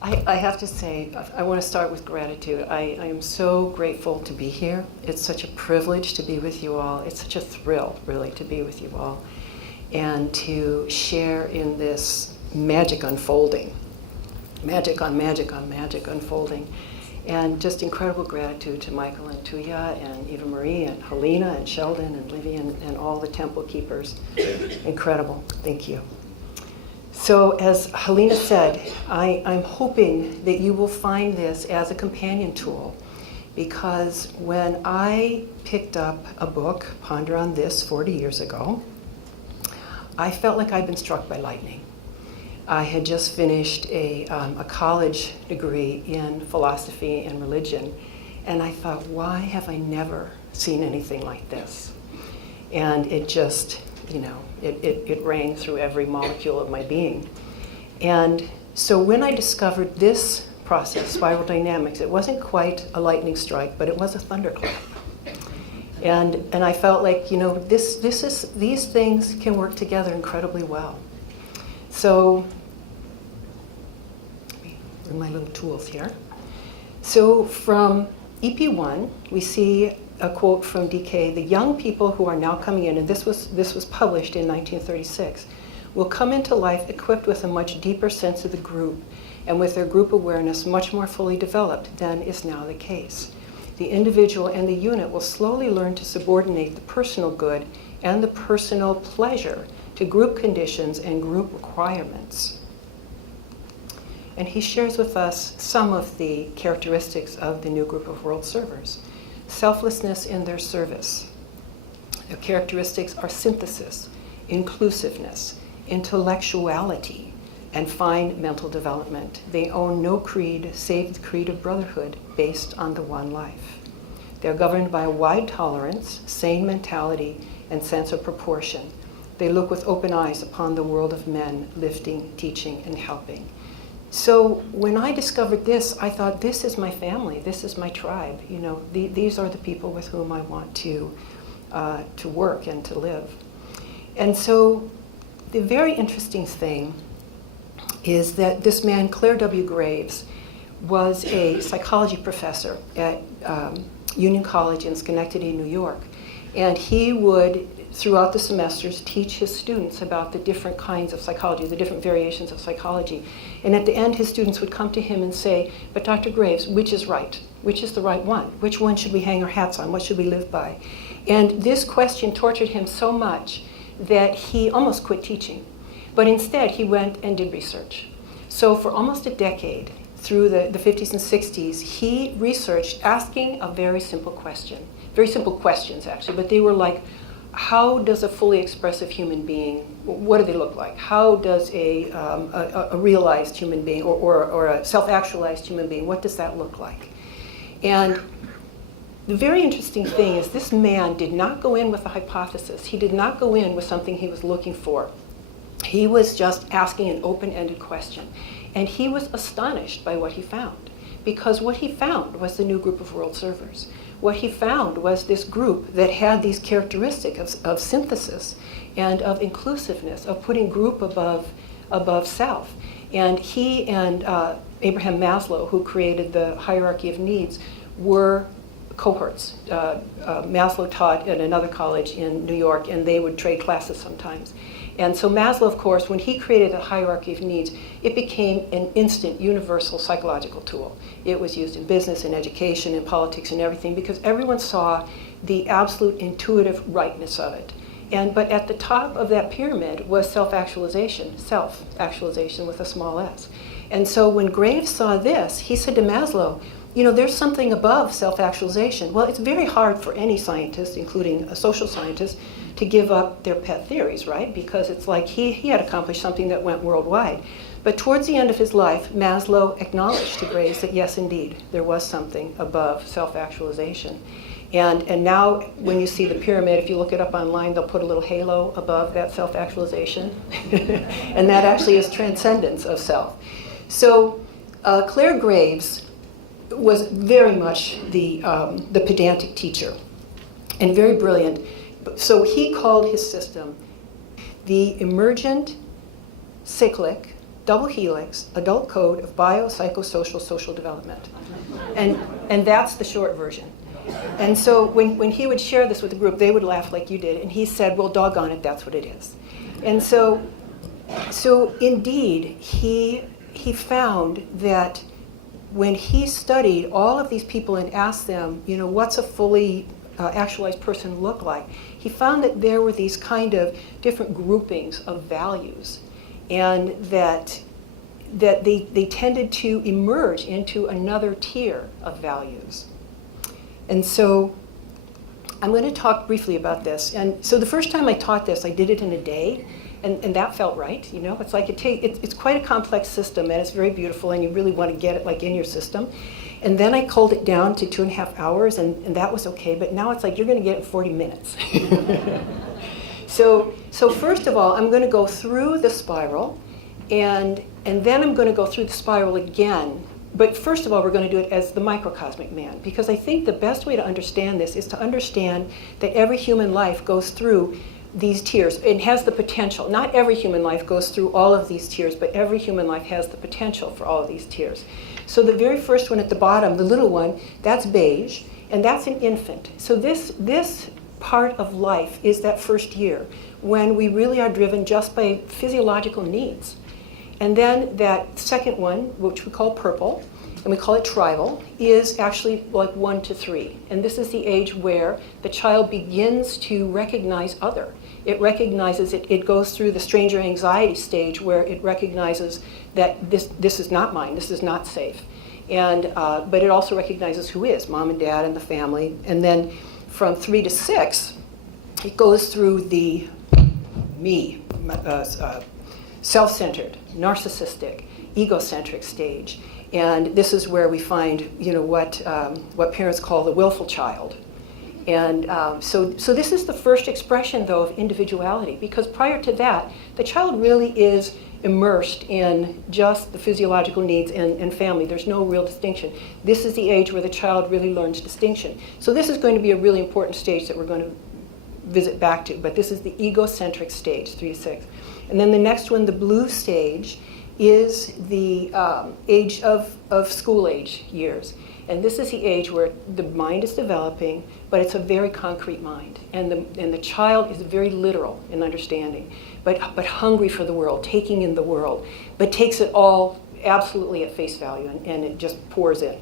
I have to say, I want to start with gratitude. I am so grateful to be here. It's such a privilege to be with you all. It's such a thrill, really, to be with you all and to share in this magic unfolding. Magic on magic on magic unfolding. And just incredible gratitude to Michael and Tuya and Eva Marie and Helena and Sheldon and Livy and all the temple keepers. Incredible. Thank you. So as Helena said, I'm hoping that you will find this as a companion tool, because when I picked up a book, Ponder on This, 40 years ago, I felt like I'd been struck by lightning. I had just finished a college degree in philosophy and religion, and I thought, why have I never seen anything like this? And it just, it rang through every molecule of my being. And so when I discovered this process, spiral dynamics, it wasn't quite a lightning strike, but it was a thunderclap. And I felt like, these things can work together incredibly well. So, my little tools here. So from EP1, we see a quote from DK: "The young people who are now coming in," and this was published in 1936, "will come into life equipped with a much deeper sense of the group and with their group awareness much more fully developed than is now the case. The individual and the unit will slowly learn to subordinate the personal good and the personal pleasure to group conditions and group requirements." And he shares with us some of the characteristics of the new group of world servers. Selflessness in their service. Their characteristics are synthesis, inclusiveness, intellectuality, and fine mental development. They own no creed save the creed of brotherhood based on the one life. They're governed by a wide tolerance, sane mentality, and sense of proportion. They look with open eyes upon the world of men, lifting, teaching, and helping. So when I discovered this, I thought, this is my family, this is my tribe. These are the people with whom I want to work and to live. And so the very interesting thing is that this man, Claire W. Graves, was a psychology professor at Union College in Schenectady, New York. And he would, throughout the semesters, teach his students about the different kinds of psychology, the different variations of psychology. And at the end, his students would come to him and say, "But Dr. Graves, which is right? Which is the right one? Which one should we hang our hats on? What should we live by?" And this question tortured him so much that he almost quit teaching. But instead, he went and did research. So for almost a decade, through the 50s and 60s, he researched asking a very simple question. Very simple questions, actually, but they were like, how does a fully expressive human being, what do they look like? How does a realized human being or a self-actualized human being, what does that look like? And the very interesting thing is this man did not go in with a hypothesis. He did not go in with something he was looking for. He was just asking an open-ended question. And he was astonished by what he found, because what he found was the new group of world servers. What he found was this group that had these characteristics of synthesis and of inclusiveness, of putting group above self. And he and Abraham Maslow, who created the hierarchy of needs, were cohorts. Maslow taught at another college in New York, and they would trade classes sometimes. And so Maslow, of course, when he created the hierarchy of needs, it became an instant universal psychological tool. It was used in business, in education, in politics, and everything, because everyone saw the absolute intuitive rightness of it. But at the top of that pyramid was self-actualization with a small s. And so when Graves saw this, he said to Maslow, there's something above self-actualization. Well, it's very hard for any scientist, including a social scientist, to give up their pet theories, right? Because it's like he had accomplished something that went worldwide. But towards the end of his life, Maslow acknowledged to Graves that yes, indeed, there was something above self-actualization. And now when you see the pyramid, if you look it up online, they'll put a little halo above that self-actualization. And that actually is transcendence of self. So Claire Graves was very much the pedantic teacher and very brilliant. So he called his system the emergent, cyclic, double helix, adult code of biopsychosocial social development. And that's the short version. And so when he would share this with the group, they would laugh like you did. And he said, well, doggone it, that's what it is. And so indeed, he found that when he studied all of these people and asked them, what's a fully actualized person look like, he found that there were these kind of different groupings of values, and that they tended to emerge into another tier of values. And so I'm going to talk briefly about this. And so the first time I taught this, I did it in a day, and that felt right. It's like it's quite a complex system, and it's very beautiful, and you really want to get it like in your system. And then I culled it down to 2.5 hours, and that was okay. But now it's like you're going to get it in 40 minutes. So first of all, I'm going to go through the spiral, and then I'm going to go through the spiral again. But first of all, we're going to do it as the microcosmic man, because I think the best way to understand this is to understand that every human life goes through these tiers. It has the potential. Not every human life goes through all of these tiers, but every human life has the potential for all of these tiers. So the very first one at the bottom, the little one, that's beige, and that's an infant. So this part of life is that first year, when we really are driven just by physiological needs. And then that second one, which we call purple, and we call it tribal, is actually like 1 to 3. And this is the age where the child begins to recognize other. It recognizes it goes through the stranger anxiety stage, where it recognizes that this is not mine, this is not safe. And but it also recognizes who is, mom and dad and the family. And then from 3 to 6, it goes through the me, self-centered, narcissistic, egocentric stage. And this is where we find, what parents call the willful child. And so this is the first expression, though, of individuality, because prior to that, the child really is immersed in just the physiological needs and family. There's no real distinction. This is the age where the child really learns distinction. So this is going to be a really important stage that we're going to visit back to, but this is the egocentric stage, 3 to 6. And then the next one, the blue stage, is the age of school age years. And this is the age where the mind is developing, but it's a very concrete mind. And the child is very literal in understanding, but hungry for the world, taking in the world, but takes it all absolutely at face value, and it just pours in.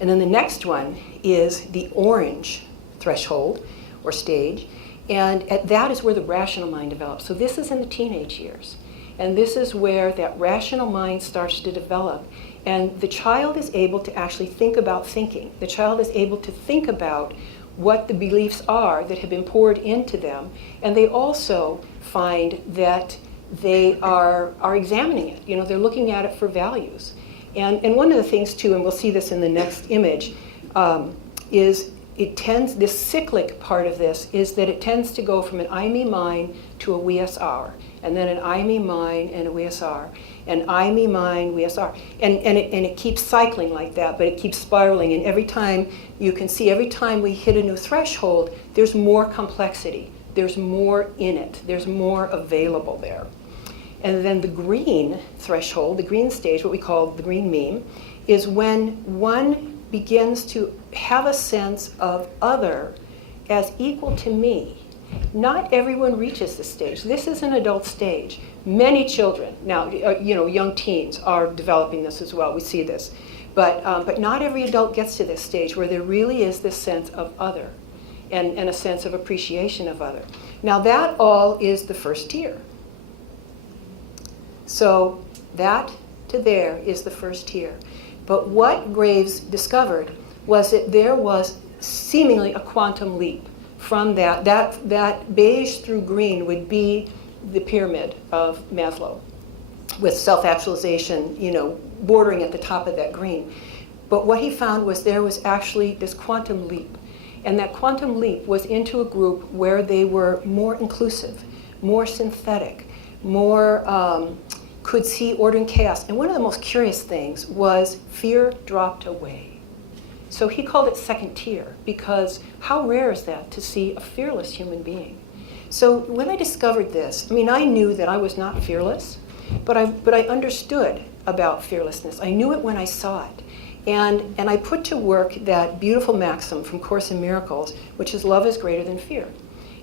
And then the next one is the orange threshold or stage, and that is where the rational mind develops. So this is in the teenage years. And this is where that rational mind starts to develop. And the child is able to actually think about thinking. The child is able to think about what the beliefs are that have been poured into them. And they also find that they are examining it. They're looking at it for values. And one of the things, too, and we'll see this in the next image, is this cyclic part of this is that it tends to go from an I, me, mine to a we, us, our. And then an I, me, mine, and a we, us, our. And I, me, mine, we, us, our. And it keeps cycling like that, but it keeps spiraling. And every time, you can see, every time we hit a new threshold, there's more complexity. There's more in it. There's more available there. And then the green threshold, the green stage, what we call the green meme, is when one begins to have a sense of other as equal to me. Not everyone reaches this stage. This is an adult stage. Many children, now, young teens are developing this as well. We see this. But not every adult gets to this stage where there really is this sense of other and a sense of appreciation of other. Now, that all is the first tier. So that to there is the first tier. But what Graves discovered was that there was seemingly a quantum leap from that beige through green would be the pyramid of Maslow, with self-actualization, bordering at the top of that green. But what he found was there was actually this quantum leap. And that quantum leap was into a group where they were more inclusive, more synthetic, more could see order and chaos. And one of the most curious things was fear dropped away. So he called it second tier, because how rare is that to see a fearless human being? So when I discovered this, I knew that I was not fearless, but I understood about fearlessness. I knew it when I saw it. And I put to work that beautiful maxim from Course in Miracles, which is love is greater than fear.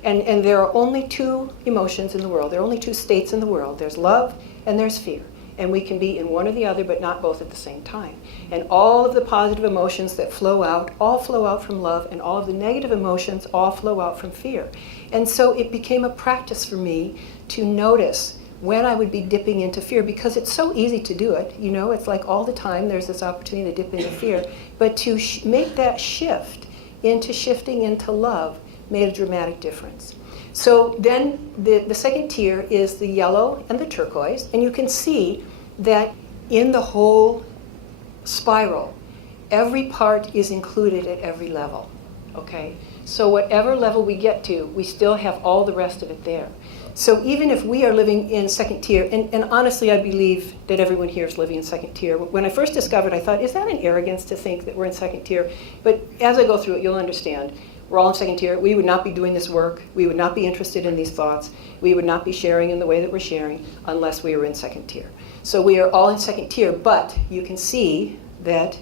And there are only two emotions in the world. There are only two states in the world. There's love and there's fear. And we can be in one or the other, but not both at the same time. And all of the positive emotions that flow out, all flow out from love, and all of the negative emotions all flow out from fear. And so it became a practice for me to notice when I would be dipping into fear, because it's so easy to do it. You know, it's like all the time there's this opportunity to dip into fear. But to make that shift into shifting into love made a dramatic difference. So then the second tier is the yellow and the turquoise, and you can see that in the whole spiral, every part is included at every level, okay? So whatever level we get to, we still have all the rest of it there. So even if we are living in second tier, and honestly I believe that everyone here is living in second tier. When I first discovered, I thought, is that an arrogance to think that we're in second tier? But as I go through it, you'll understand. We're all in second tier. We would not be doing this work. We would not be interested in these thoughts. We would not be sharing in the way that we're sharing unless we were in second tier. So we are all in second tier, but you can see that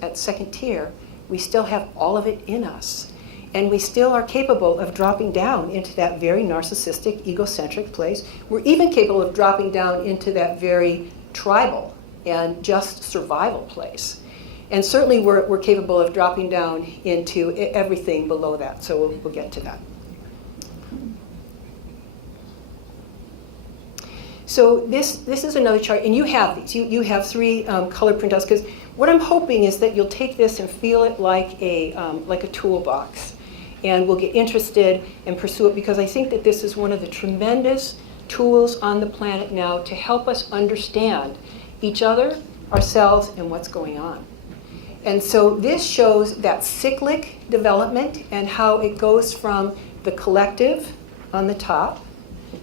at second tier, we still have all of it in us. And we still are capable of dropping down into that very narcissistic, egocentric place. We're even capable of dropping down into that very tribal and just survival place. And certainly we're capable of dropping down into everything below that. So we'll get to that. So this is another chart, and you have these. You have three color printouts, because what I'm hoping is that you'll take this and feel it like a toolbox. And we'll get interested and pursue it, because I think that this is one of the tremendous tools on the planet now to help us understand each other, ourselves, and what's going on. And so this shows that cyclic development and how it goes from the collective on the top.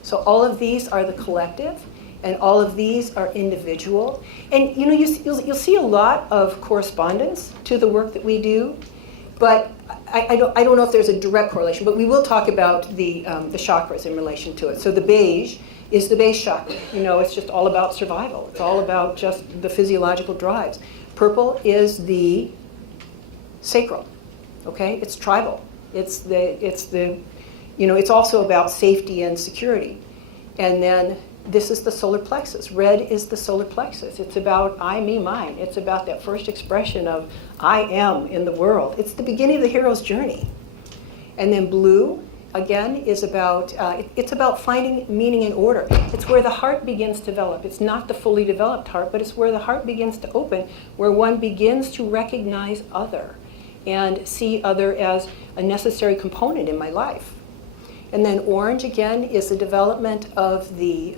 So all of these are the collective, and all of these are individual. And you know, you'll see a lot of correspondence to the work that we do, but I don't know if there's a direct correlation, but we will talk about the chakras in relation to it. So the beige is the base chakra. You know, it's just all about survival. It's all about just the physiological drives. Purple is the sacral, okay? It's tribal. It's also about safety and security. And then this is the solar plexus. Red is the solar plexus. It's about I, me, mine. It's about that first expression of I am in the world. It's the beginning of the hero's journey. And then blue, again, is about, it's about finding meaning and order. It's where the heart begins to develop. It's not the fully developed heart, but it's where the heart begins to open, where one begins to recognize other and see other as a necessary component in my life. And then orange, again, is the development of the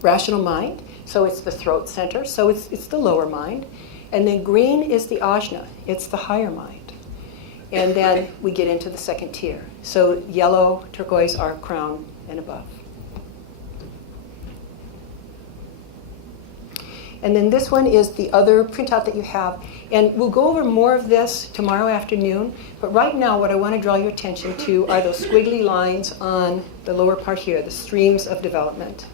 rational mind. So it's the throat center. So it's the lower mind. And then green is the ajna. It's the higher mind. And then we get into the second tier. So yellow, turquoise are crown and above. And then this one is the other printout that you have. And we'll go over more of this tomorrow afternoon. But right now, what I want to draw your attention to are those squiggly lines on the lower part here, the streams of development.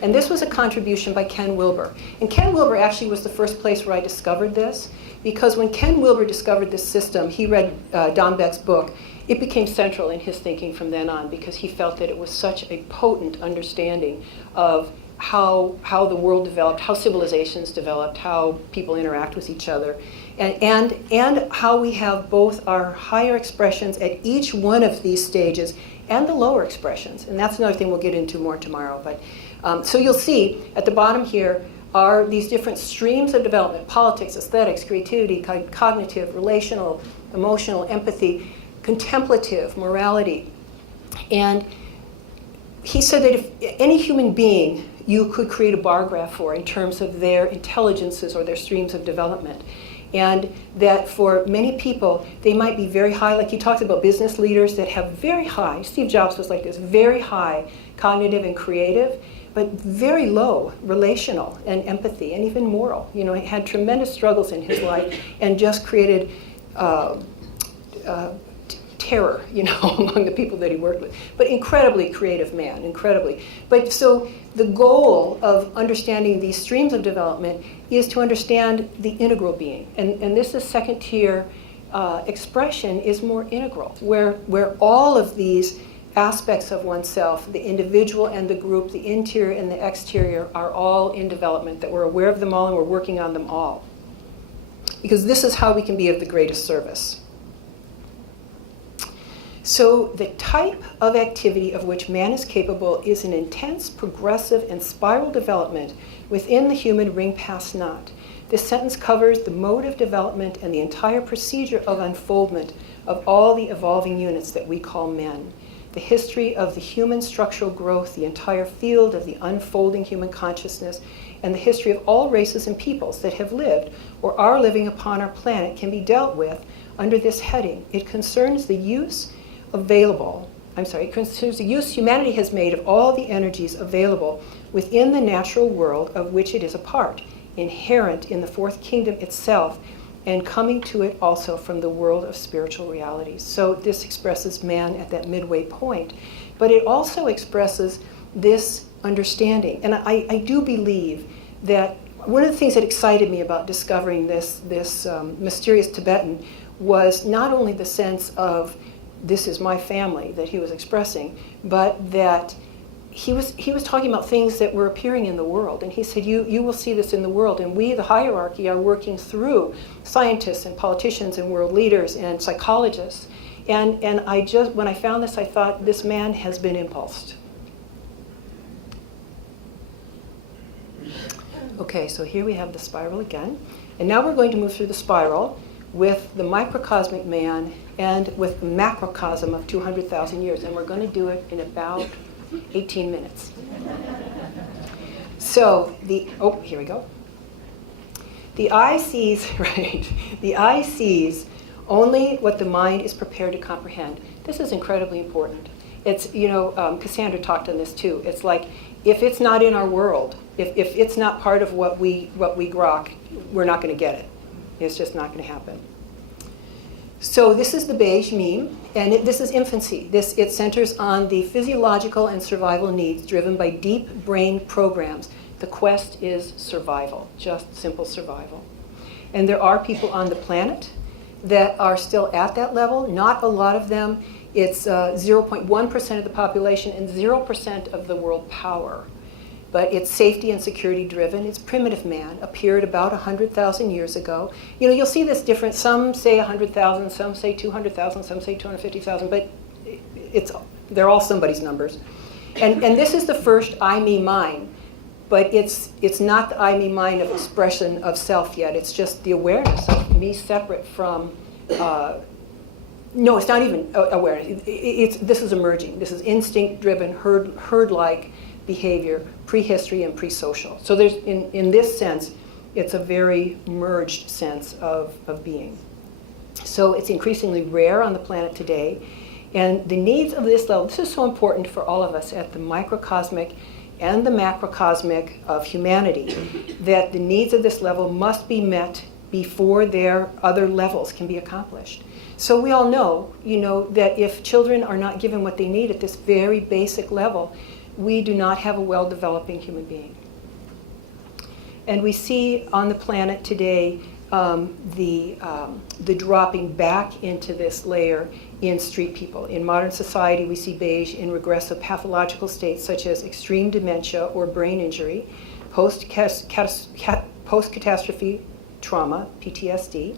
And this was a contribution by Ken Wilber. And Ken Wilber actually was the first place where I discovered this, because when Ken Wilber discovered this system, he read Don Beck's book. It became central in his thinking from then on, because he felt that it was such a potent understanding of how the world developed, how civilizations developed, how people interact with each other, and how we have both our higher expressions at each one of these stages and the lower expressions. And that's another thing we'll get into more tomorrow. But so you'll see at the bottom here are these different streams of development: politics, aesthetics, creativity, cognitive, relational, emotional, empathy, contemplative, morality. And he said that if any human being you could create a bar graph for in terms of their intelligences or their streams of development. And that for many people, they might be very high, like he talks about business leaders that have very high, Steve Jobs was like this, very high cognitive and creative, but very low relational and empathy and even moral. You know, he had tremendous struggles in his life and just created terror, among the people that he worked with. But incredibly creative man, incredibly. But so the goal of understanding these streams of development is to understand the integral being. And this is second tier expression is more integral, where all of these aspects of oneself, the individual and the group, the interior and the exterior, are all in development, that we're aware of them all and we're working on them all. Because this is how we can be of the greatest service. So the type of activity of which man is capable is an intense, progressive, and spiral development within the human ring past knot. This sentence covers the mode of development and the entire procedure of unfoldment of all the evolving units that we call men. The history of the human structural growth, the entire field of the unfolding human consciousness, and the history of all races and peoples that have lived or are living upon our planet can be dealt with under this heading. It concerns the use humanity has made of all the energies available within the natural world of which it is a part, inherent in the fourth kingdom itself, and coming to it also from the world of spiritual realities. So this expresses man at that midway point. But it also expresses this understanding. And I do believe that one of the things that excited me about discovering this mysterious Tibetan was not only the sense of this is my family that he was expressing, but that he was talking about things that were appearing in the world. And he said, you will see this in the world. And we, the hierarchy, are working through scientists and politicians and world leaders and psychologists. And when I found this, I thought, this man has been impulsed. Okay, so here we have the spiral again. And now we're going to move through the spiral with the microcosmic man and with the macrocosm of 200,000 years. And we're going to do it in about 18 minutes. So here we go. The eye sees, right? The eye sees only what the mind is prepared to comprehend. This is incredibly important. It's, Cassandra talked on this too. It's like, if it's not in our world, if it's not part of what we grok, we're not going to get it. It's just not going to happen. So this is the beige meme, and this is infancy. It centers on the physiological and survival needs driven by deep brain programs. The quest is survival, just simple survival. And there are people on the planet that are still at that level. Not a lot of them. It's 0.1% of the population and 0% of the world power. But it's safety and security driven. It's primitive man, appeared about 100,000 years ago. You'll see this different. Some say 100,000, some say 200,000, some say 250,000, but they're all somebody's numbers. And this is the first I, me, mine, but it's not the I, me, mine of expression of self yet. It's just the awareness of me separate from, no, it's not even awareness. This is emerging. This is instinct driven, herd-like behavior, prehistory and pre-social. So there's, in this sense, it's a very merged sense of being. So it's increasingly rare on the planet today. And the needs of this level, this is so important for all of us at the microcosmic and the macrocosmic of humanity, that the needs of this level must be met before their other levels can be accomplished. So we all know, that if children are not given what they need at this very basic level, we do not have a well-developing human being. And we see on the planet today the dropping back into this layer in street people. In modern society, we see beige in regressive pathological states such as extreme dementia or brain injury, post-catastrophe trauma, PTSD,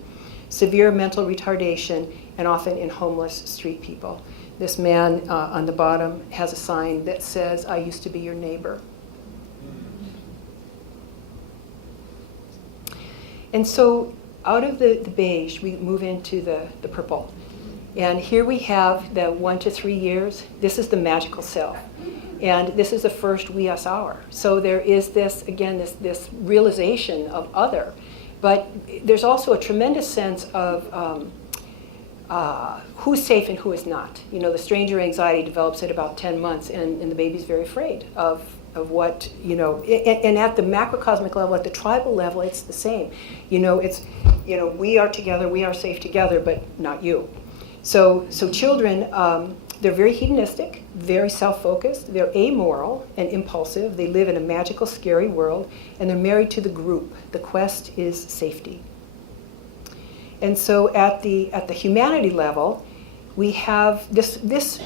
severe mental retardation, and often in homeless street people. This man on the bottom has a sign that says, "I used to be your neighbor." And so out of the beige, we move into the purple. And here we have the 1 to 3 years. This is the magical self. And this is the first we us hour. So there is this, again, this realization of other. But there's also a tremendous sense of who's safe and who is not. The stranger anxiety develops at about 10 months, and the baby's very afraid of what, and at the macrocosmic level, at the tribal level, it's the same. We are together, we are safe together, but not you. So children, they're very hedonistic, very self-focused, they're amoral and impulsive, they live in a magical, scary world, and they're married to the group. The quest is safety. And so at the humanity level, we have this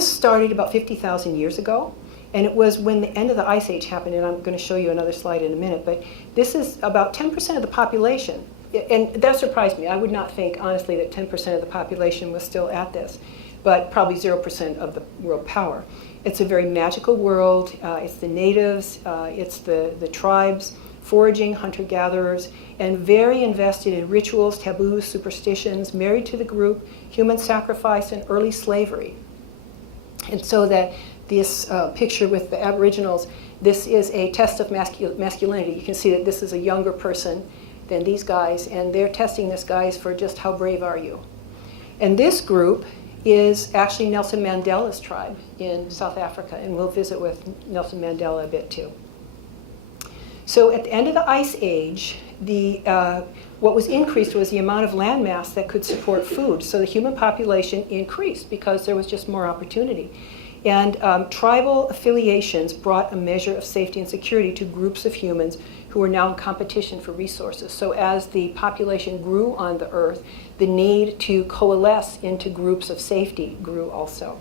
started about 50,000 years ago, and it was when the end of the Ice Age happened, and I'm going to show you another slide in a minute, but this is about 10% of the population. And that surprised me. I would not think, honestly, that 10% of the population was still at this, but probably 0% of the world power. It's a very magical world. It's the natives, it's the tribes, foraging, hunter-gatherers, and very invested in rituals, taboos, superstitions, married to the group, human sacrifice, and early slavery. And so that this picture with the Aboriginals, this is a test of masculinity. You can see that this is a younger person than these guys, and they're testing this guys for just how brave are you. And this group is actually Nelson Mandela's tribe in South Africa, and we'll visit with Nelson Mandela a bit too. So at the end of the Ice Age, what was increased was the amount of landmass that could support food. So the human population increased because there was just more opportunity. And tribal affiliations brought a measure of safety and security to groups of humans who were now in competition for resources. So as the population grew on the earth, the need to coalesce into groups of safety grew also.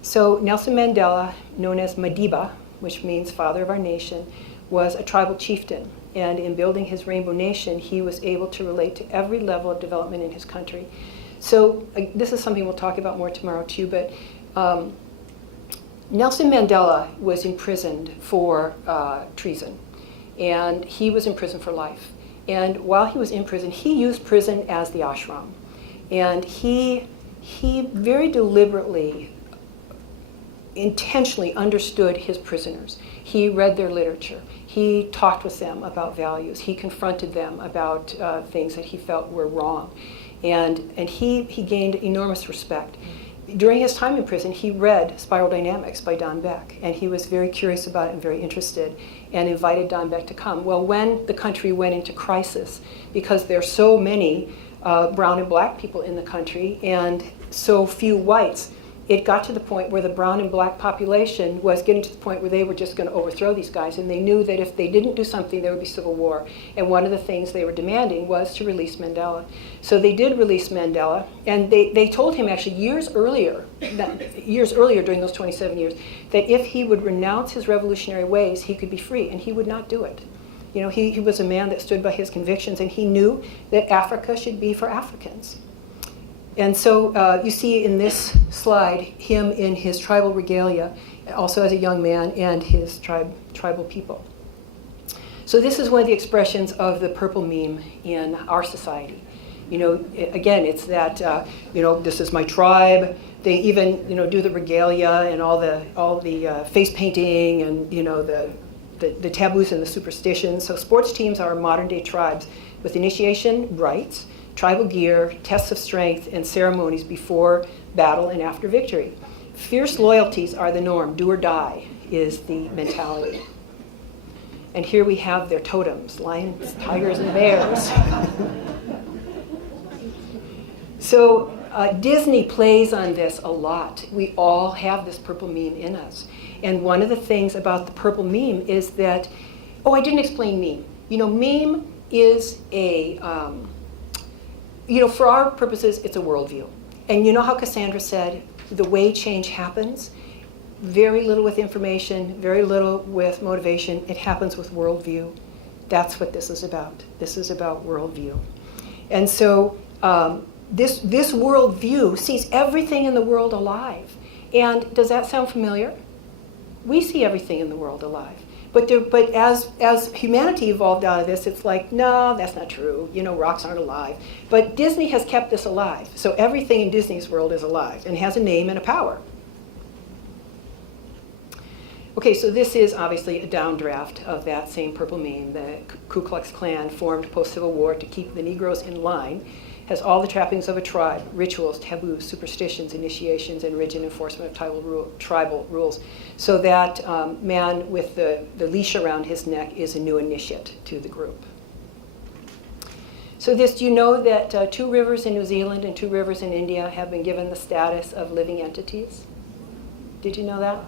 So Nelson Mandela, known as Madiba, which means father of our nation, was a tribal chieftain. And in building his Rainbow Nation, he was able to relate to every level of development in his country. So this is something we'll talk about more tomorrow too, but Nelson Mandela was imprisoned for treason, and he was in prison for life. And while he was in prison, he used prison as the ashram. And he very deliberately, intentionally understood his prisoners. He read their literature. He talked with them about values. He confronted them about things that he felt were wrong. And he gained enormous respect. During his time in prison, he read Spiral Dynamics by Don Beck, and he was very curious about it and very interested, and invited Don Beck to come. Well, when the country went into crisis, because there are so many brown and black people in the country and so few whites, it got to the point where the brown and black population was getting to the point where they were just going to overthrow these guys, and they knew that if they didn't do something, there would be civil war. And one of the things they were demanding was to release Mandela. So they did release Mandela, and they told him actually years earlier during those 27 years, that if he would renounce his revolutionary ways, he could be free, and he would not do it. You know, he was a man that stood by his convictions, and he knew that Africa should be for Africans. And so you see in this slide him in his tribal regalia, also as a young man, and his tribal people. So this is one of the expressions of the purple meme in our society. You know, again, it's that, this is my tribe. They even, do the regalia and all the face painting and, the taboos and the superstitions. So sports teams are modern day tribes with initiation rites, tribal gear, tests of strength, and ceremonies before battle and after victory. Fierce loyalties are the norm. Do or die is the mentality. And here we have their totems, lions, tigers, and bears. So Disney plays on this a lot. We all have this purple meme in us. And one of the things about the purple meme is that, I didn't explain meme. Meme is a, for our purposes, it's a worldview. And you know how Cassandra said, the way change happens, very little with information, very little with motivation. It happens with worldview. That's what this is about. This is about worldview. And so this worldview sees everything in the world alive. And does that sound familiar? We see everything in the world alive. But as humanity evolved out of this, it's like, no, that's not true. Rocks aren't alive. But Disney has kept this alive. So everything in Disney's world is alive and has a name and a power. Okay, so this is obviously a downdraft of that same purple meme. The Ku Klux Klan, formed post-Civil War to keep the Negroes in line, has all the trappings of a tribe: rituals, taboos, superstitions, initiations, and rigid enforcement of tribal rules. So that man with the leash around his neck is a new initiate to the group. So this, do you know that 2 rivers in New Zealand and 2 rivers in India have been given the status of living entities? Did you know that?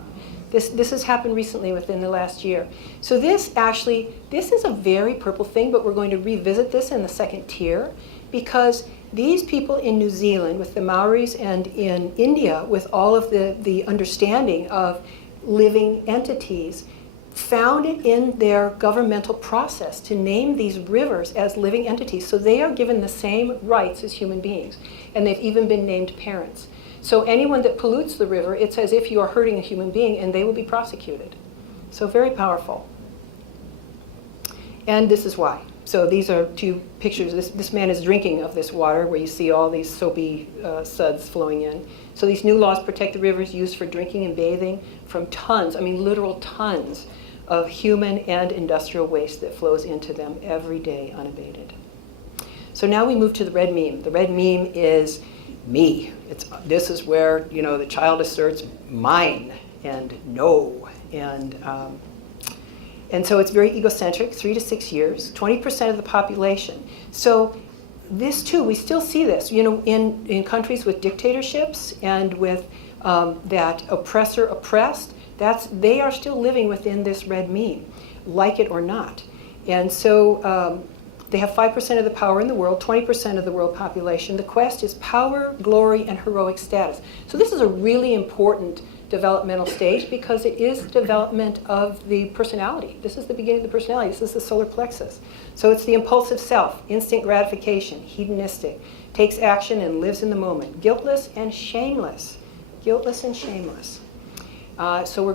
This has happened recently within the last year. So this is a very purple thing, but we're going to revisit this in the second tier, because these people in New Zealand with the Maoris and in India with all of the understanding of living entities found it in their governmental process to name these rivers as living entities. So they are given the same rights as human beings, and they've even been named parents. So anyone that pollutes the river, it's as if you are hurting a human being, and they will be prosecuted. So very powerful. And this is why. So these are 2 pictures. This man is drinking of this water where you see all these soapy suds flowing in. So these new laws protect the rivers used for drinking and bathing from tons, I mean literal tons, of human and industrial waste that flows into them every day unabated. So now we move to the red meme. The red meme is me. This is where, the child asserts mine and no. And so it's very egocentric, 3 to 6 years, 20% of the population. So this too, we still see this, in countries with dictatorships and with that oppressor oppressed, they are still living within this red meme, like it or not. And so they have 5% of the power in the world, 20% of the world population. The quest is power, glory, and heroic status. So this is a really important developmental stage because it is development of the personality. This is the beginning of the personality. This is the solar plexus. So it's the impulsive self, instant gratification, hedonistic, takes action and lives in the moment, guiltless and shameless. Guiltless and shameless. So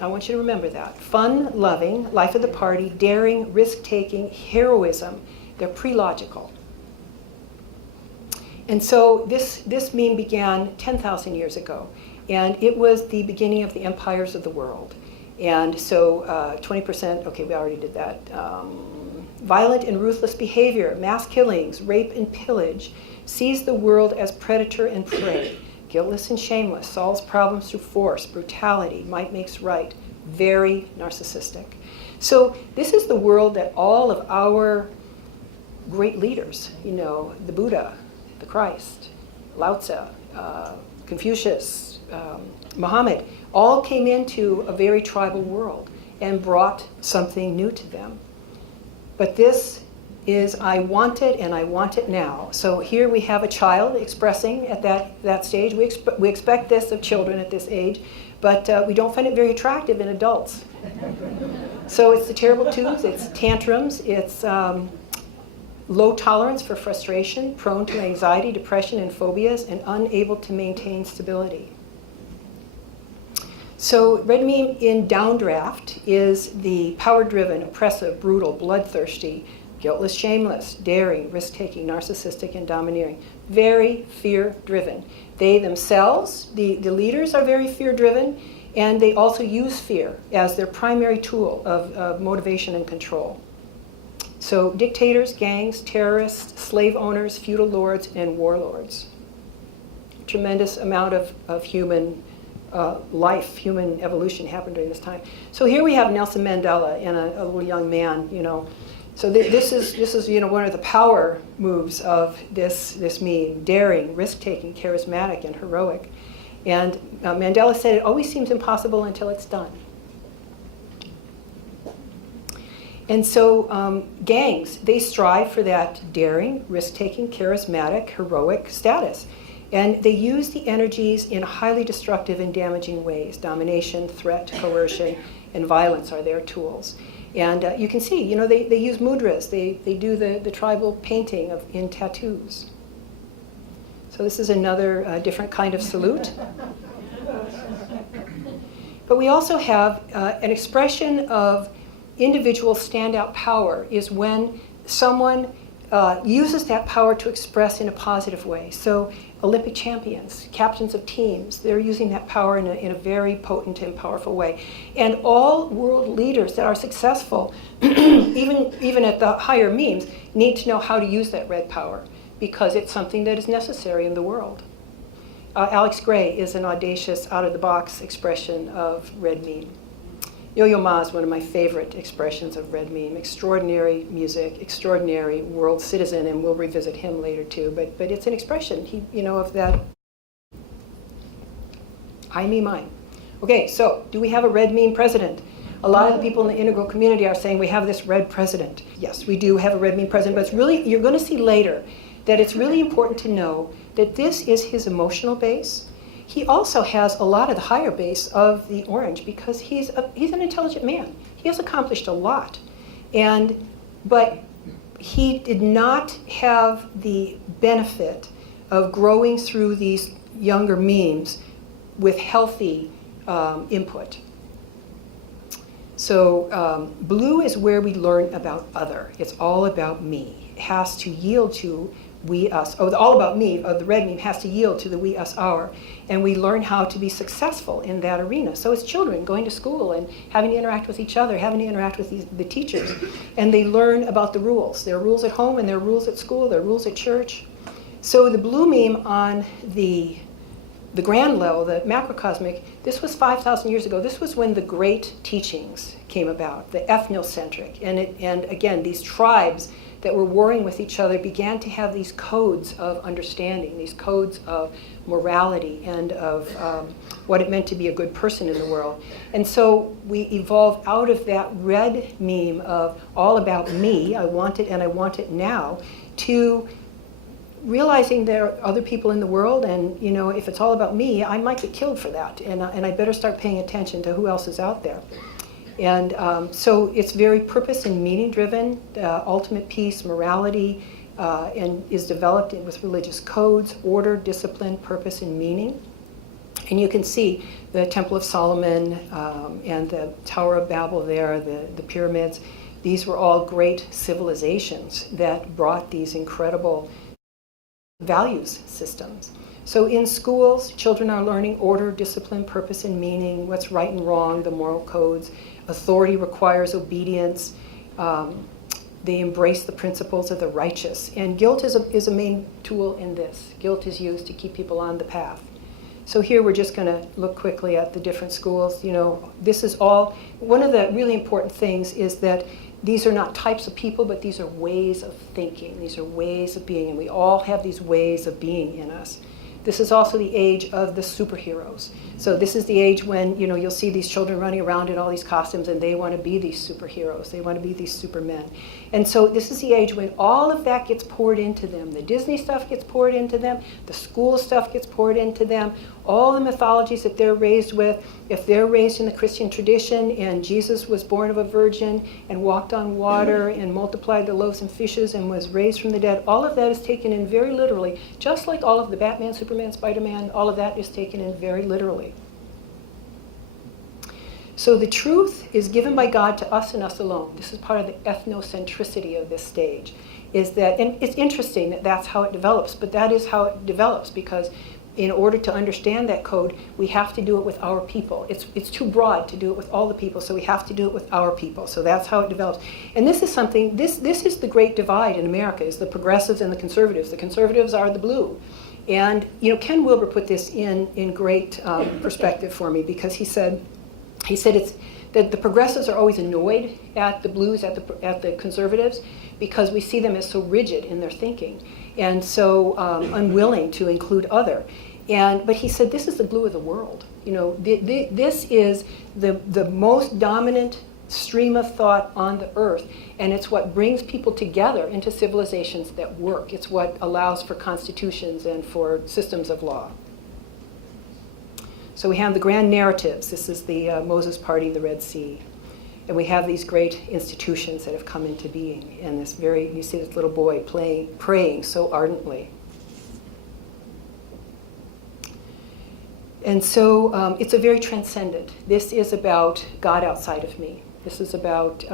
I want you to remember that. Fun, loving, life of the party, daring, risk-taking, heroism. They're pre-logical. And so this meme began 10,000 years ago. And it was the beginning of the empires of the world. And so 20%, okay, we already did that. Violent and ruthless behavior, mass killings, rape and pillage, sees the world as predator and prey. Guiltless and shameless, solves problems through force, brutality, might makes right, very narcissistic. So this is the world that all of our great leaders, the Buddha, the Christ, Lao Tzu, Confucius, Muhammad, all came into a very tribal world and brought something new to them. But this is, I want it and I want it now. So here we have a child expressing at that stage. We expect this of children at this age, but we don't find it very attractive in adults. So it's the terrible twos, it's tantrums, it's low tolerance for frustration, prone to anxiety, depression, and phobias, and unable to maintain stability. So red meme in downdraft is the power-driven, oppressive, brutal, bloodthirsty, guiltless, shameless, daring, risk-taking, narcissistic, and domineering. Very fear-driven. They themselves, the leaders, are very fear-driven, and they also use fear as their primary tool of motivation and control. So dictators, gangs, terrorists, slave owners, feudal lords, and warlords. Tremendous amount of human life, human evolution happened during this time. So here we have Nelson Mandela and a little young man, So this is one of the power moves of this meme: daring, risk-taking, charismatic, and heroic. And Mandela said, it always seems impossible until it's done. And so gangs, they strive for that daring, risk-taking, charismatic, heroic status. And they use the energies in highly destructive and damaging ways. Domination, threat, coercion, and violence are their tools. And you can see, they use mudras. They do the tribal painting in tattoos. So this is another different kind of salute. But we also have an expression of individual standout power is when someone uses that power to express in a positive way. So Olympic champions, captains of teams, they're using that power in a very potent and powerful way. And all world leaders that are successful, even at the higher memes, need to know how to use that red power because it's something that is necessary in the world. Alex Gray is an audacious, out-of-the-box expression of red meme. Yo-Yo Ma is one of my favorite expressions of red meme. Extraordinary music, extraordinary world citizen, and we'll revisit him later too. But it's an expression, of that I, me, mine. Okay, so do we have a red meme president? A lot of the people in the integral community are saying we have this red president. Yes, we do have a red meme president, but it's really, you're going to see later that it's really important to know that this is his emotional base. He also has a lot of the higher base of the orange because he's an intelligent man. He has accomplished a lot. But he did not have the benefit of growing through these younger memes with healthy input. So blue is where we learn about other. It's all about me. It has to yield to we, us. Oh, the all about me of the red meme has to yield to the we, us, our. And we learn how to be successful in that arena. So as children, going to school and having to interact with each other, having to interact with the teachers. And they learn about the rules. There are rules at home and there are rules at school, there are rules at church. So the blue meme on the grand level, the macrocosmic, this was 5,000 years ago. This was when the great teachings came about, the ethnocentric. And again, these tribes that were warring with each other began to have these codes of understanding, these codes of morality and of what it meant to be a good person in the world. And so we evolved out of that red meme of all about me, I want it and I want it now, to realizing there are other people in the world, and if it's all about me, I might get killed for that, and I better start paying attention to who else is out there. And so it's very purpose and meaning driven, ultimate peace, morality, and is developed with religious codes, order, discipline, purpose, and meaning. And you can see the Temple of Solomon and the Tower of Babel there, the pyramids. These were all great civilizations that brought these incredible values systems. So in schools, children are learning order, discipline, purpose, and meaning, what's right and wrong, the moral codes. Authority requires obedience. They embrace the principles of the righteous. And guilt is a main tool in this. Guilt is used to keep people on the path. So here we're just going to look quickly at the different schools. This is all, one of the really important things is that these are not types of people, but these are ways of thinking. These are ways of being, and we all have these ways of being in us. This is also the age of the superheroes. So this is the age when, you'll see these children running around in all these costumes and they want to be these superheroes. They want to be these supermen. And so this is the age when all of that gets poured into them. The Disney stuff gets poured into them. The school stuff gets poured into them. All the mythologies that they're raised with, if they're raised in the Christian tradition and Jesus was born of a virgin and walked on water and multiplied the loaves and fishes and was raised from the dead, all of that is taken in very literally, just like all of the Batman, Superman, Spider-Man, all of that is taken in very literally. So the truth is given by God to us and us alone. This is part of the ethnocentricity of this stage. Is that, and it's interesting that that's how it develops, but that is how it develops because in order to understand that code, we have to do it with our people. It's too broad to do it with all the people, so we have to do it with our people. So that's how it develops. And this is something, this is the great divide in America, is the progressives and the conservatives. The conservatives are the blue. And Ken Wilber put this in great perspective for me because he said it's that the progressives are always annoyed at the blues, at the conservatives, because we see them as so rigid in their thinking and so unwilling to include other. But he said this is the glue of the world. This is the most dominant stream of thought on the earth, and it's what brings people together into civilizations that work. It's what allows for constitutions and for systems of law. So we have the grand narratives. This is the Moses parting the Red Sea. And we have these great institutions that have come into being. And you see this little boy praying so ardently. And so it's a very transcendent. This is about God outside of me. This is about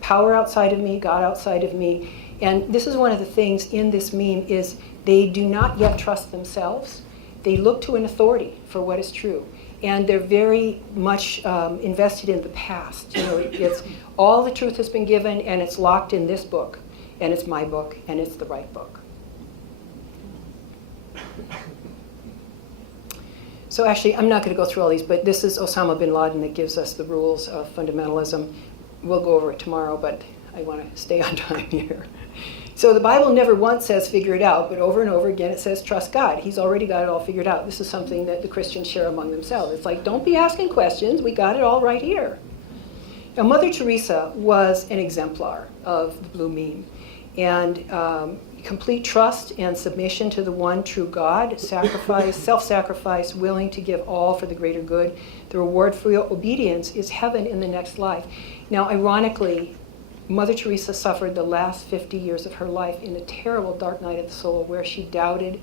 power outside of me, God outside of me. And this is one of the things in this meme is they do not yet trust themselves. They look to an authority for what is true. And they're very much invested in the past. It's all the truth has been given and it's locked in this book. And it's my book and it's the right book. So actually, I'm not going to go through all these, but this is Osama bin Laden that gives us the rules of fundamentalism. We'll go over it tomorrow, but I want to stay on time here. So the Bible never once says figure it out, but over and over again it says trust God. He's already got it all figured out. This is something that the Christians share among themselves. It's like, don't be asking questions. We got it all right here. Now, Mother Teresa was an exemplar of the Blue Mean. And complete trust and submission to the one true God, sacrifice, self-sacrifice, willing to give all for the greater good. The reward for your obedience is heaven in the next life. Now, ironically, Mother Teresa suffered the last 50 years of her life in a terrible dark night of the soul where she doubted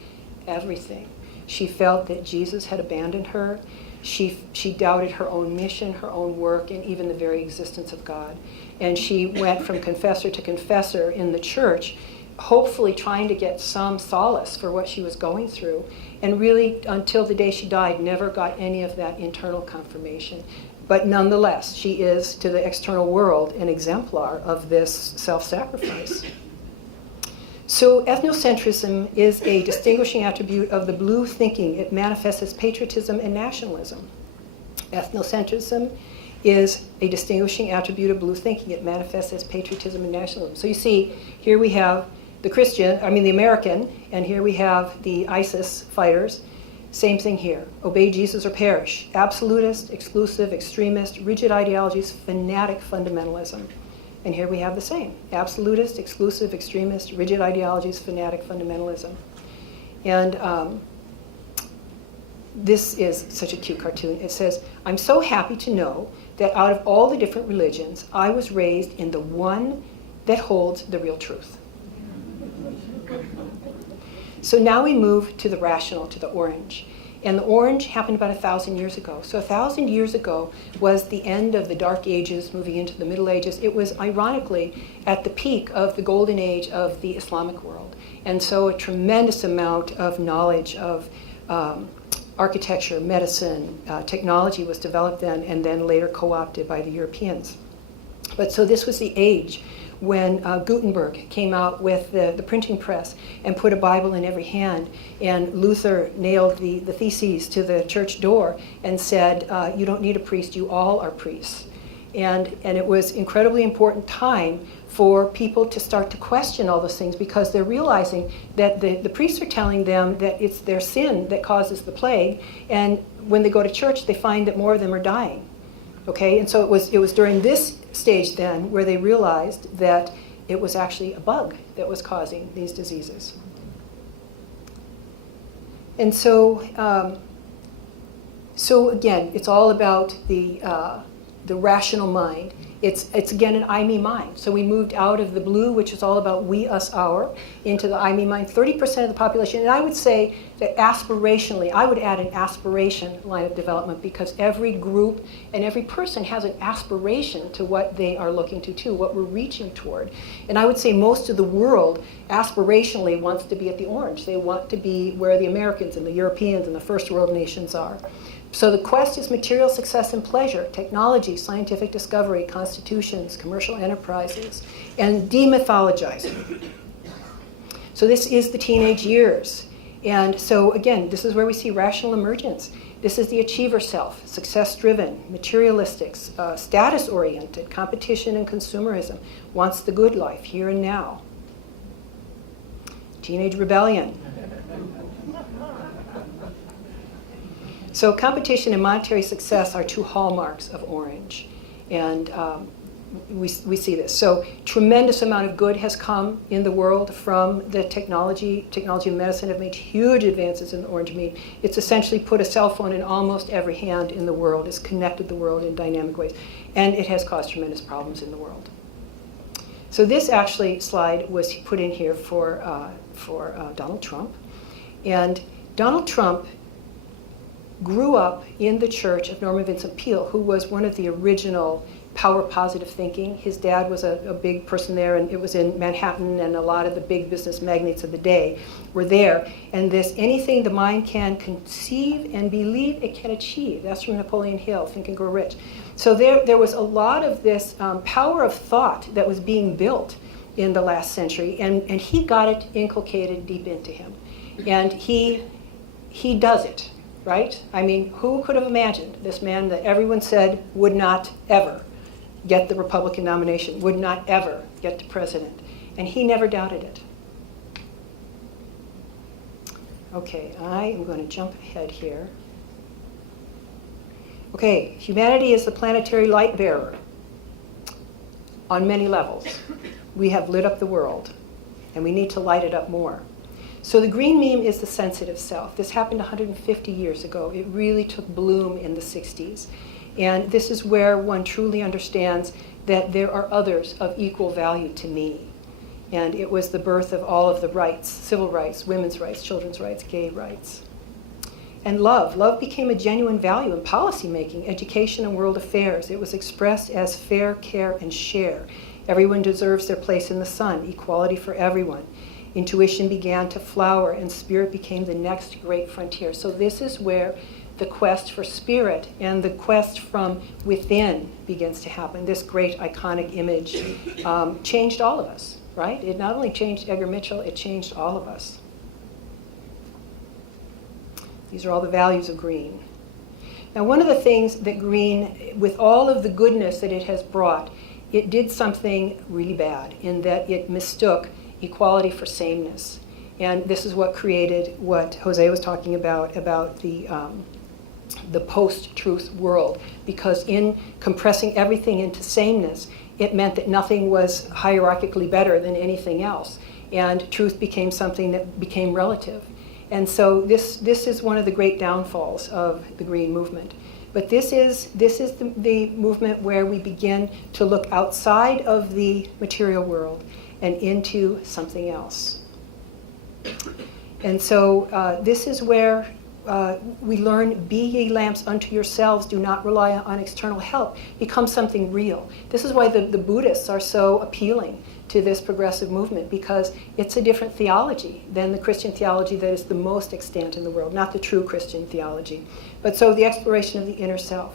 everything. She felt that Jesus had abandoned her. She doubted her own mission, her own work, and even the very existence of God. And she went from confessor to confessor in the church, hopefully trying to get some solace for what she was going through, and really, until the day she died, never got any of that internal confirmation. But nonetheless, she is, to the external world, an exemplar of this self-sacrifice. So ethnocentrism is a distinguishing attribute of the blue thinking. It manifests as patriotism and nationalism. Ethnocentrism is a distinguishing attribute of blue thinking. It manifests as patriotism and nationalism. So you see, here we have the American, and here we have the ISIS fighters. Same thing here. Obey Jesus or perish. Absolutist, exclusive, extremist, rigid ideologies, fanatic fundamentalism. And here we have the same. Absolutist, exclusive, extremist, rigid ideologies, fanatic fundamentalism. And this is such a cute cartoon. It says, I'm so happy to know that out of all the different religions, I was raised in the one that holds the real truth. So now we move to the rational, to the orange. And the orange happened about 1,000 years ago. So 1,000 years ago was the end of the Dark Ages, moving into the Middle Ages. It was, ironically, at the peak of the golden age of the Islamic world. And so a tremendous amount of knowledge of architecture, medicine, technology was developed then, and then later co-opted by the Europeans. But so this was the age when Gutenberg came out with the printing press and put a Bible in every hand, and Luther nailed the theses to the church door and said, you don't need a priest, you all are priests. And it was incredibly important time for people to start to question all those things, because they're realizing that the priests are telling them that it's their sin that causes the plague, and when they go to church they find that more of them are dying. Okay, and so it was during this stage then where they realized that it was actually a bug that was causing these diseases. And so again, it's all about the rational mind. It's again an I, me mind. So we moved out of the blue, which is all about we, us, our, into the I, me mind. 30% of the population, and I would say that aspirationally, I would add an aspiration line of development, because every group and every person has an aspiration to what they are looking to, what we're reaching toward. And I would say most of the world aspirationally wants to be at the orange. They want to be where the Americans and the Europeans and the first world nations are. So the quest is material success and pleasure, technology, scientific discovery, constitutions, commercial enterprises, and demythologizing. So this is the teenage years. And so again, this is where we see rational emergence. This is the achiever self, success-driven, materialistic, status-oriented, competition and consumerism, wants the good life here and now. Teenage rebellion. So competition and monetary success are two hallmarks of orange. And we see this. So tremendous amount of good has come in the world from the technology. Technology and medicine have made huge advances in the orange meat. It's essentially put a cell phone in almost every hand in the world. It's connected the world in dynamic ways. And it has caused tremendous problems in the world. So this actually slide was put in here for Donald Trump. And Donald Trump grew up in the church of Norman Vincent Peale, who was one of the original power positive thinking. His dad was a big person there, and it was in Manhattan, and a lot of the big business magnates of the day were there. And this, anything the mind can conceive and believe it can achieve. That's from Napoleon Hill, Think and Grow Rich. So there was a lot of this power of thought that was being built in the last century, and he got it inculcated deep into him. And he does it. right? I mean, who could have imagined this man that everyone said would not ever get the Republican nomination, would not ever get to president? And he never doubted it. Okay, I am going to jump ahead here. Okay, humanity is the planetary light bearer on many levels. We have lit up the world, and we need to light it up more. So the green meme is the sensitive self. This happened 150 years ago. It really took bloom in the 60s. And this is where one truly understands that there are others of equal value to me. And it was the birth of all of the rights, civil rights, women's rights, children's rights, gay rights. And love. Love became a genuine value in policymaking, education, and world affairs. It was expressed as fair, care, and share. Everyone deserves their place in the sun, equality for everyone. Intuition began to flower, and spirit became the next great frontier. So this is where the quest for spirit and the quest from within begins to happen. This great iconic image changed all of us, right? It not only changed Edgar Mitchell, it changed all of us. These are all the values of green. Now, one of the things that green, with all of the goodness that it has brought, it did something really bad in that it mistook equality for sameness. And this is what created what Jose was talking about the post-truth world. Because in compressing everything into sameness, it meant that nothing was hierarchically better than anything else. And truth became something that became relative. And so this is one of the great downfalls of the green movement. But this is the movement where we begin to look outside of the material world and into something else. And so this is where we learn, be ye lamps unto yourselves, do not rely on external help, become something real. This is why the Buddhists are so appealing to this progressive movement, because it's a different theology than the Christian theology that is the most extant in the world, not the true Christian theology. But so the exploration of the inner self.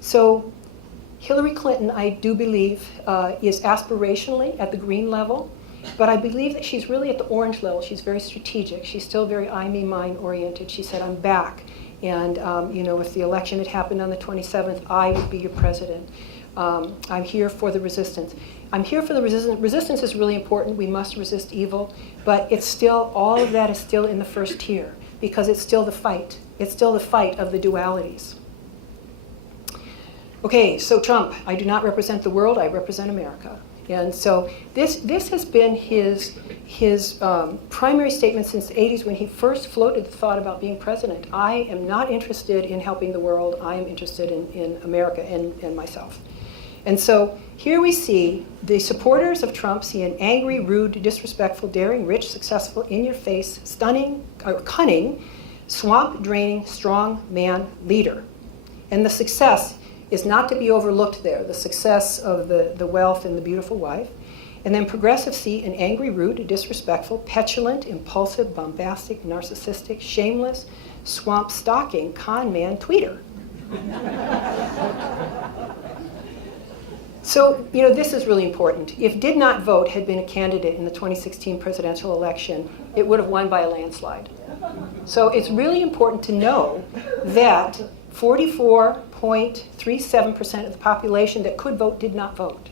So Hillary Clinton, I do believe, is aspirationally at the green level, but I believe that she's really at the orange level. She's very strategic. She's still very I, me, mine oriented. She said, I'm back. And if the election had happened on the 27th, I would be your president. I'm here for the resistance. I'm here for the resistance. Resistance is really important. We must resist evil. But it's still, all of that is still in the first tier, because it's still the fight. It's still the fight of the dualities. Okay, so Trump, I do not represent the world, I represent America. And so this has been his primary statement since the 80s when he first floated the thought about being president. I am not interested in helping the world, I am interested in America and myself. And so here we see the supporters of Trump see an angry, rude, disrespectful, daring, rich, successful, in-your-face, stunning, cunning, swamp-draining, strong man leader. And the success is not to be overlooked there, the success of the wealth and the beautiful wife. And then progressive see an angry, rude, disrespectful, petulant, impulsive, bombastic, narcissistic, shameless, swamp-stalking, con man tweeter. So, this is really important. If did not vote had been a candidate in the 2016 presidential election, it would have won by a landslide. So it's really important to know that 44.37% of the population that could vote did not vote.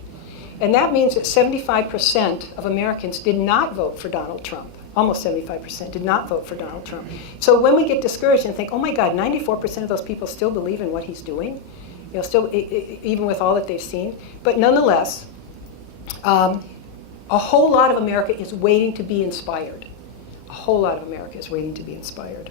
And that means that 75% of Americans did not vote for Donald Trump. Almost 75% did not vote for Donald Trump. So when we get discouraged and think, oh my God, 94% of those people still believe in what he's doing, still, even with all that they've seen. But nonetheless, a whole lot of America is waiting to be inspired. A whole lot of America is waiting to be inspired.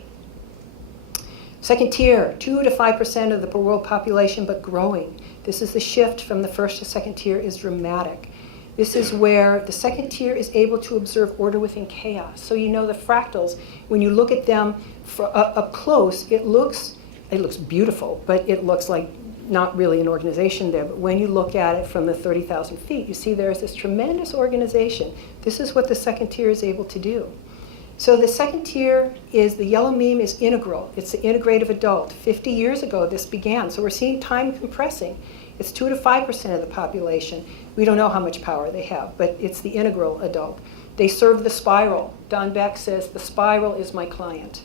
Second tier, 2 to 5% of the world population, but growing. This is the shift from the first to second tier is dramatic. This is where the second tier is able to observe order within chaos. So the fractals, when you look at them up close, it looks beautiful, but it looks like not really an organization there. But when you look at it from the 30,000 feet, you see there's this tremendous organization. This is what the second tier is able to do. So the second tier is, the yellow meme is integral. It's the integrative adult. 50 years ago this began. So we're seeing time compressing. It's 2 to 5% of the population. We don't know how much power they have, but it's the integral adult. They serve the spiral. Don Beck says, the spiral is my client.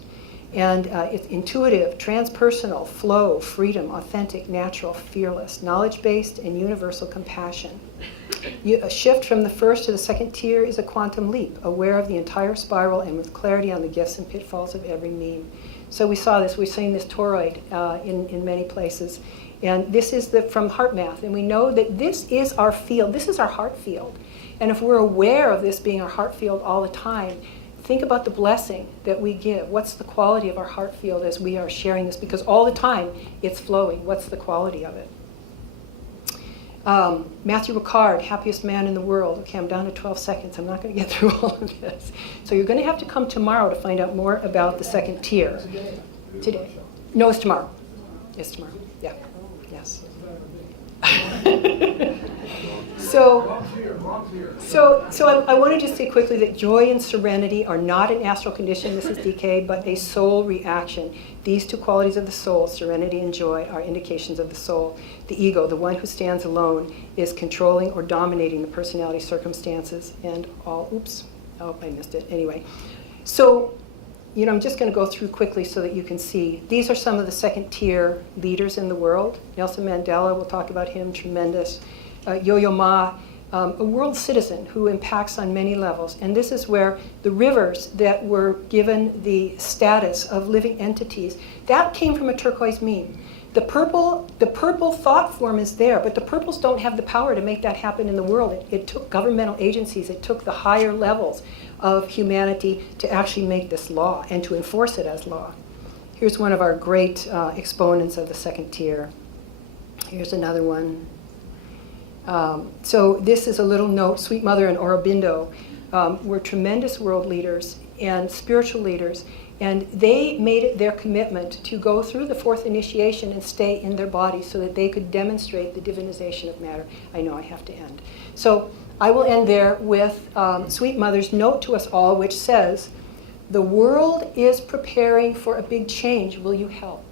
And it's intuitive, transpersonal, flow, freedom, authentic, natural, fearless, knowledge-based, and universal compassion. A shift from the first to the second tier is a quantum leap, aware of the entire spiral and with clarity on the gifts and pitfalls of every mean. So we saw this, we've seen this toroid in many places. And this is from heart math. And we know that this is our field, this is our heart field. And if we're aware of this being our heart field all the time, think about the blessing that we give. What's the quality of our heart field as we are sharing this? Because all the time it's flowing. What's the quality of it? Matthew Ricard, happiest man in the world. Okay, I'm down to 12 seconds. I'm not going to get through all of this. So you're going to have to come tomorrow to find out more about the second tier. Today? No, it's tomorrow. It's tomorrow. Yeah. Yes. So I want to just say quickly that joy and serenity are not an astral condition, this is DK, but a soul reaction. These two qualities of the soul, serenity and joy, are indications of the soul. The ego, the one who stands alone, is controlling or dominating the personality circumstances and all, I missed it. Anyway, so, I'm just going to go through quickly so that you can see. These are some of the second tier leaders in the world. Nelson Mandela, we'll talk about him, tremendous. Yo-Yo Ma, a world citizen who impacts on many levels. And this is where the rivers that were given the status of living entities, that came from a turquoise meme. The purple thought form is there, but the purples don't have the power to make that happen in the world. It took governmental agencies, it took the higher levels of humanity to actually make this law and to enforce it as law. Here's one of our great exponents of the second tier. Here's another one. So this is a little note. Sweet Mother and Aurobindo were tremendous world leaders and spiritual leaders, and they made it their commitment to go through the fourth initiation and stay in their body so that they could demonstrate the divinization of matter. I know I have to end. So I will end there with Sweet Mother's note to us all, which says, "The world is preparing for a big change. Will you help?"